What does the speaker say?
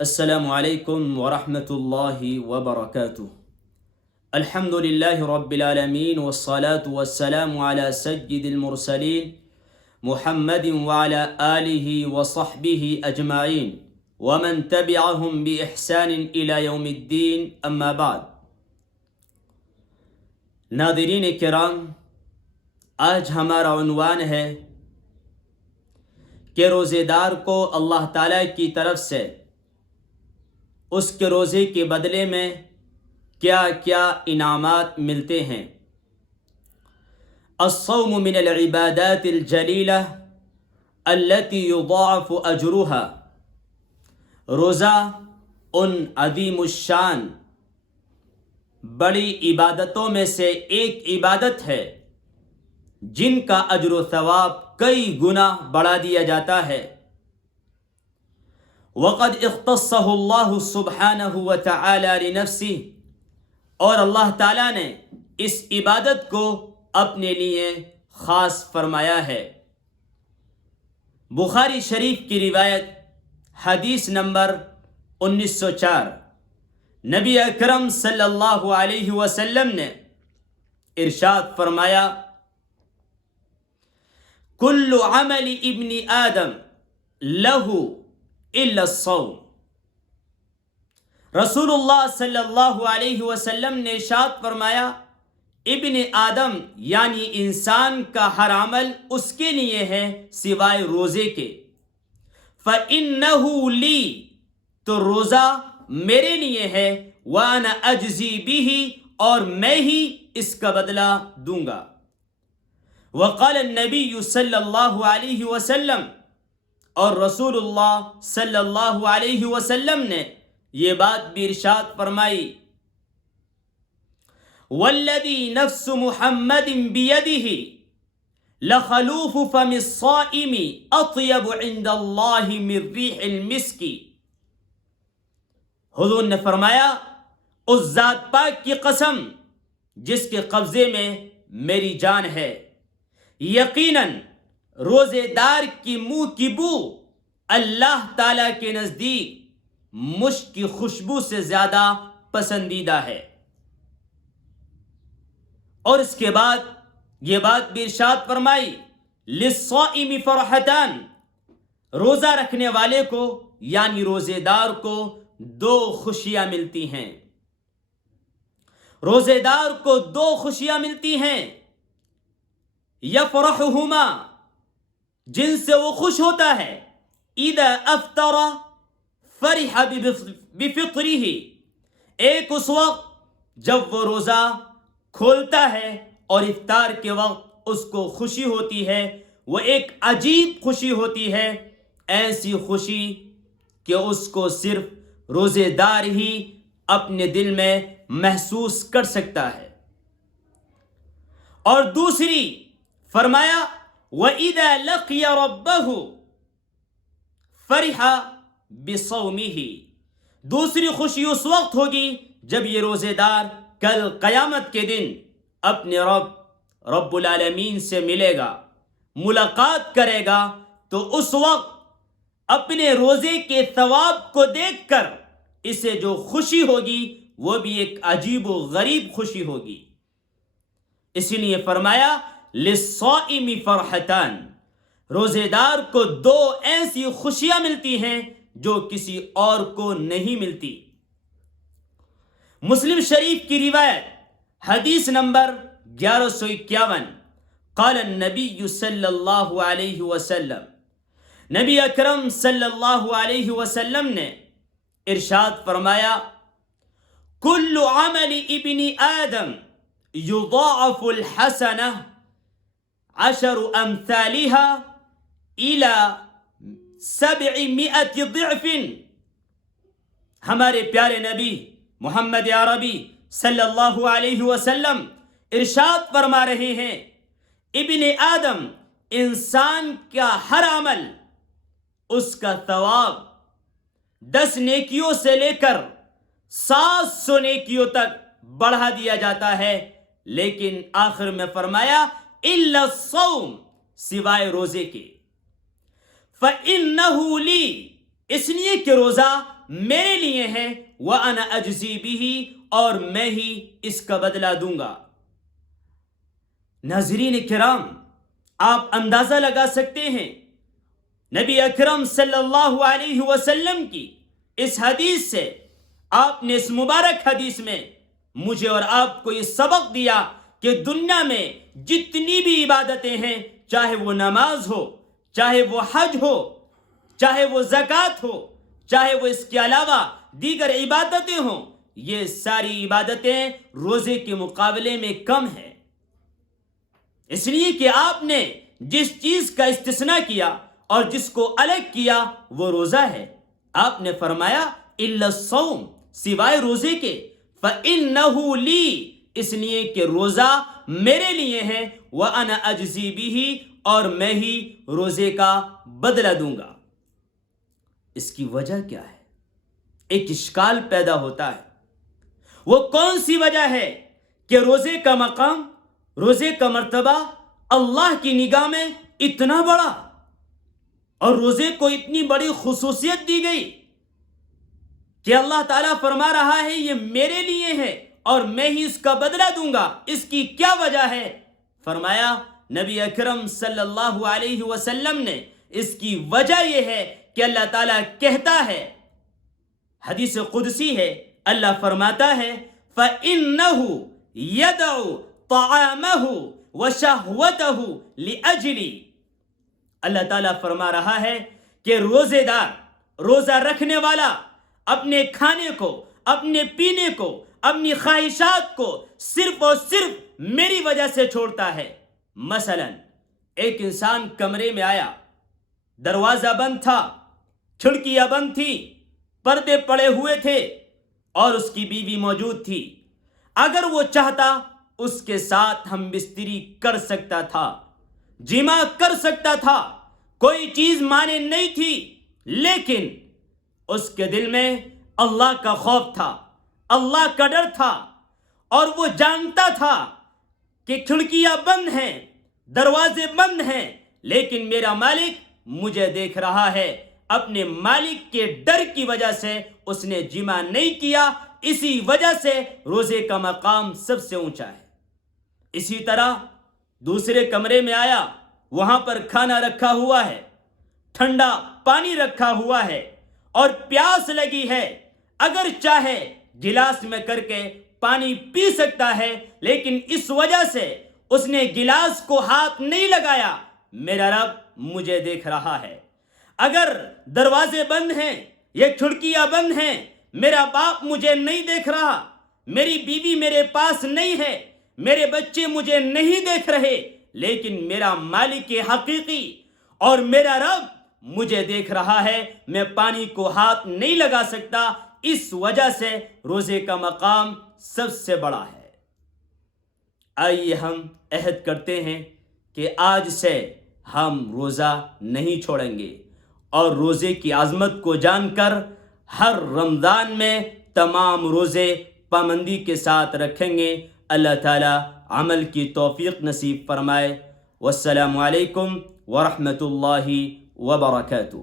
السلام علیکم ورحمۃ اللہ وبرکاتہ۔ الحمد للہ رب العالمین والصلاة والسلام علی سید المرسلین محمد وعلی آلہ وصحبہ اجمعین ومن تبعہم بإحسان الی یوم الدین، اما بعد۔ ناظرین کرام، آج ہمارا عنوان ہے کہ روزے دار کو اللہ تعالیٰ کی طرف سے اس کے روزے کے بدلے میں کیا کیا انعامات ملتے ہیں۔ الصوم من العبادات الجلیلہ التي یضاعف اجرها، روزہ ان عظیم الشان بڑی عبادتوں میں سے ایک عبادت ہے جن کا اجر و ثواب کئی گنا بڑھا دیا جاتا ہے۔ وقد اختصہ اللہ سبحانہ وتعالی لنفسہ، اور اللہ تعالیٰ نے اس عبادت کو اپنے لیے خاص فرمایا ہے۔ بخاری شریف کی روایت حدیث نمبر 1904، نبی اکرم صلی اللہ علیہ وسلم نے ارشاد فرمایا، کل عمل ابن آدم لہ الا الصوم۔ رسول اللہ صلی اللہ علیہ وسلم نے ارشاد فرمایا، ابن آدم یعنی انسان کا ہر عمل اس کے لیے ہے سوائے روزے کے۔ فإنہ لی، تو روزہ میرے لیے ہے، وأنا أجزی بہ، اور میں ہی اس کا بدلہ دوں گا۔ وقال النبی صلی اللہ علیہ وسلم، اور رسول اللہ صلی اللہ علیہ وسلم نے یہ بات بھی ارشاد فرمائی، والذی نفس محمد بیدہ لخلوف فم الصائم اطیب عند اللہ من ریح المسک۔ حضور نے فرمایا، اس ذات پاک کی قسم جس کے قبضے میں میری جان ہے، یقیناً روزے دار کی منہ کی بو اللہ تعالیٰ کے نزدیک مشک کی خوشبو سے زیادہ پسندیدہ ہے۔ اور اس کے بعد یہ بات بھی ارشاد فرمائی، للصائم فرحتان، روزہ رکھنے والے کو یعنی روزے دار کو دو خوشیاں ملتی ہیں۔ روزے دار کو دو خوشیاں ملتی ہیں، یفرحہما، جن سے وہ خوش ہوتا ہے، اذا افطر فرح بفطرہ، ایک اس وقت جب وہ روزہ کھولتا ہے اور افطار کے وقت اس کو خوشی ہوتی ہے، وہ ایک عجیب خوشی ہوتی ہے، ایسی خوشی کہ اس کو صرف روزے دار ہی اپنے دل میں محسوس کر سکتا ہے۔ اور دوسری فرمایا، وَإِذَا لَقِيَ رَبَّهُ فَرِحَ بِصَوْمِهِ، دوسری خوشی اس وقت ہوگی جب یہ روزے دار کل قیامت کے دن اپنے رب العالمین سے ملے گا، ملاقات کرے گا، تو اس وقت اپنے روزے کے ثواب کو دیکھ کر اسے جو خوشی ہوگی وہ بھی ایک عجیب و غریب خوشی ہوگی۔ اسی لیے فرمایا، للصائم فرحتان، روزے دار کو دو ایسی خوشیاں ملتی ہیں جو کسی اور کو نہیں ملتی۔ مسلم شریف کی روایت حدیث نمبر 1151، قال النبی صلی اللہ علیہ وسلم، نبی اکرم صلی اللہ علیہ وسلم نے ارشاد فرمایا، کل عمل ابن آدم یضاعف الحسنہ 10 امثالها الى 700 ضعف۔ ہمارے پیارے نبی محمد عربی صلی اللہ علیہ وسلم ارشاد فرما رہے ہیں، ابن آدم انسان کا ہر عمل اس کا ثواب 10 نیکیوں سے لے کر 700 نیکیوں تک بڑھا دیا جاتا ہے، لیکن آخر میں فرمایا، الا الصوم، سوائے روزے کے۔ فإنہ لی، اس لیے کہ روزہ میرے لیے ہے وَأَنَا أَجْزِي بِهِ اور میں ہی اس کا بدلہ دوں گا۔ ناظرین کرام، آپ اندازہ لگا سکتے ہیں نبی اکرم صلی اللہ علیہ وسلم کی اس حدیث سے، آپ نے اس مبارک حدیث میں مجھے اور آپ کو یہ سبق دیا کہ دنیا میں جتنی بھی عبادتیں ہیں، چاہے وہ نماز ہو، چاہے وہ حج ہو، چاہے وہ زکوٰۃ ہو، چاہے وہ اس کے علاوہ دیگر عبادتیں ہوں، یہ ساری عبادتیں روزے کے مقابلے میں کم ہیں۔ اس لیے کہ آپ نے جس چیز کا استثناء کیا اور جس کو الگ کیا وہ روزہ ہے۔ آپ نے فرمایا الا الصوم، سوائے روزے کے، فإنہ لی، اس لیے کہ روزہ میرے لیے ہے، وأنا أجزي به اور میں ہی روزے کا بدلہ دوں گا۔ اس کی وجہ کیا ہے؟ ایک اشکال پیدا ہوتا ہے۔ وہ کون سی وجہ ہے کہ روزے کا مقام، روزے کا مرتبہ اللہ کی نگاہ میں اتنا بڑا اور روزے کو اتنی بڑی خصوصیت دی گئی کہ اللہ تعالیٰ فرما رہا ہے یہ میرے لیے ہے اور میں ہی اس کا بدلہ دوں گا؟ اس کی کیا وجہ ہے؟ فرمایا نبی اکرم صلی اللہ علیہ وسلم نے اس کی وجہ یہ ہے کہ اللہ تعالیٰ کہتا ہے، حدیث قدسی ہے، اللہ فرماتا ہے فَإِنَّهُ يَدْعُ طَعَامَهُ وَشَهْوَتَهُ لِأَجْلِي، اللہ تعالیٰ فرما رہا ہے کہ روزے دار، روزہ رکھنے والا اپنے کھانے کو، اپنے پینے کو، اپنی خواہشات کو صرف اور صرف میری وجہ سے چھوڑتا ہے۔ مثلا ایک انسان کمرے میں آیا، دروازہ بند تھا، کھڑکیاں بند تھی، پردے پڑے ہوئے تھے اور اس کی بیوی موجود تھی۔ اگر وہ چاہتا اس کے ساتھ ہم بستری کر سکتا تھا، جمع کر سکتا تھا، کوئی چیز مانے نہیں تھی، لیکن اس کے دل میں اللہ کا خوف تھا، اللہ کا ڈر تھا، اور وہ جانتا تھا کہ کھڑکیاں بند ہیں، دروازے بند ہیں، لیکن میرا مالک مجھے دیکھ رہا ہے۔ اپنے مالک کے ڈر کی وجہ سے اس نے جمع نہیں کیا، اسی وجہ سے روزے کا مقام سب سے اونچا ہے۔ اسی طرح دوسرے کمرے میں آیا، وہاں پر کھانا رکھا ہوا ہے، ٹھنڈا پانی رکھا ہوا ہے اور پیاس لگی ہے، اگر چاہے گلاس میں کر کے پانی پی سکتا ہے، لیکن اس وجہ سے اس نے گلاس کو ہاتھ نہیں لگایا، میرا رب مجھے دیکھ رہا ہے۔ اگر دروازے بند ہیں، یہ کھڑکیاں بند ہیں، میرا باپ مجھے نہیں دیکھ رہا، میری بیوی میرے پاس نہیں ہے، میرے بچے مجھے نہیں دیکھ رہے، لیکن میرا مالک حقیقی اور میرا رب مجھے دیکھ رہا ہے، میں پانی کو ہاتھ نہیں لگا سکتا، اس وجہ سے روزے کا مقام سب سے بڑا ہے۔ آئیے ہم عہد کرتے ہیں کہ آج سے ہم روزہ نہیں چھوڑیں گے اور روزے کی عظمت کو جان کر ہر رمضان میں تمام روزے پابندی کے ساتھ رکھیں گے۔ اللہ تعالیٰ عمل کی توفیق نصیب فرمائے۔ والسلام علیکم ورحمۃ اللہ وبرکاتہ۔